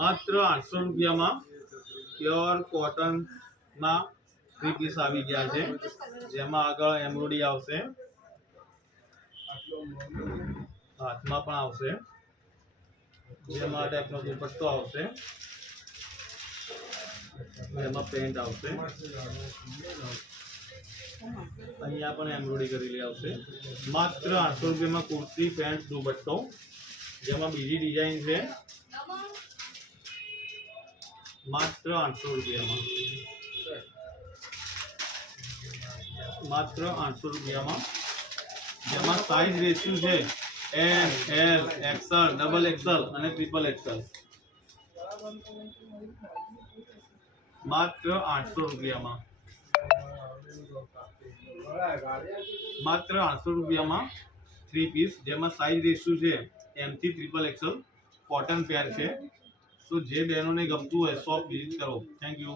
માત્ર 800 રૂપિયામાં pure કોટનના 3 piece આવી ગયા છે, જેમાં આગળ એમ્બ્રોઇડરી આવશે, હાથમાં પણ આવશે, જેમાં ટાઈપનો દુપટ્ટો આવશે, જેમાં પેન્ટ આવશે, અહીંયા પણ એમ્બ્રોઇડરી કરેલી આવશે। માત્ર 800 રૂપિયામાં કુર્તી પેન્ટ દુપટ્ટો, જેમાં બીજી ડિઝાઇન છે, માત્ર 800 રૂપિયામાં, માત્ર 800 રૂપિયામાં, જેમાં સાઇઝ રેશિયો છે એમ, એલ, એક્સએલ, ડબલ એક્સએલ અને ટ્રિપલ એક્સએલ, માત્ર 800 રૂપિયામાં, માત્ર 800 રૂપિયામાં 3 પીસ, જેમાં સાઇઝ રેશિયો છે એમ થી ટ્રિપલ એક્સએલ, કોટન પેર છે। તો જે બહેનોને ગમતું હોય શોપ વિઝિટ કરો। Thank you.